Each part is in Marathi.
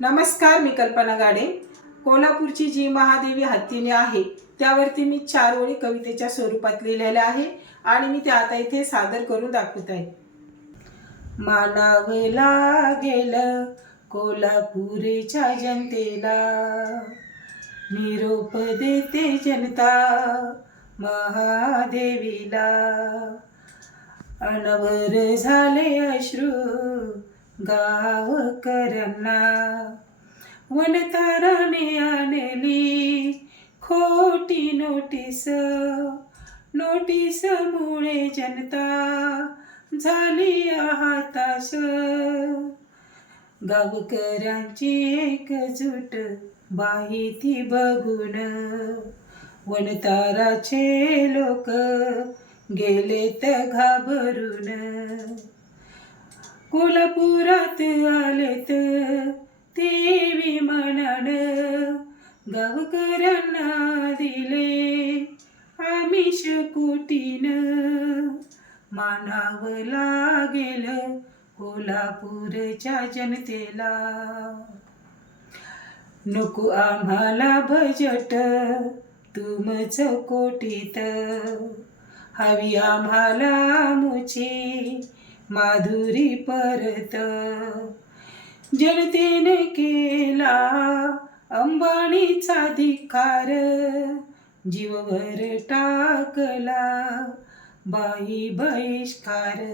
नमस्कार मी कल्पना गाडे. कोल्हापूरची जी महादेवी हत्तीने आहे त्यावरती मी चार ओळी कवितेच्या स्वरूपात लिहिलेल्या आहे आणि मी त्या आता इथे सादर करून दाखवत आहे. मानावं लागेल कोल्हापूरच्या जनतेला. निरोप देते जनता महादेवीला. अनवर झाले अश्रू गावकऱ्यांना वनताराने आणली खोटी नोटीस नोटीसमुळे जनता झाली हाताश गावकऱ्यांची एकजूट बाई ती बघून वनताराचे लोक गेलेत घाबरून. कोल्हापुरात आलेत. देवी मनान गावकऱ्यांना दिले आमिष कुटीन. मानावं लागेल कोल्हापूरच्या जनतेला. नको आम्हाला बजट तुमचं कोटीत. हवी आम्हाला मुची माधुरी परत. जनतेने केला अंबाणीचा धिकार. जीवभर टाकला बाई बहिष्कार.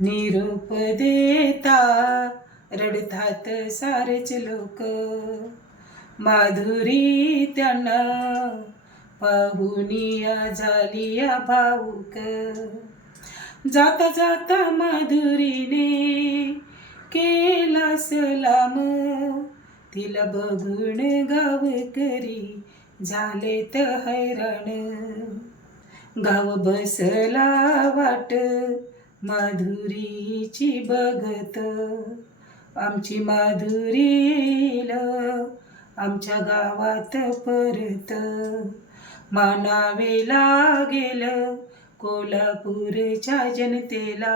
निरोप देता रडतात सारेच लोक. माधुरी त्यांना पाहुनिया झाली या भाऊक जाता जाता माधुरीने केला सलाम. तिला बघून गावकरी झाले तर हैराण. गाव बसला वाट माधुरीची बघत. आमची माधुरीला आमच्या गावात परत. मानावे लागेल कोल्हापूरच्या जनतेला.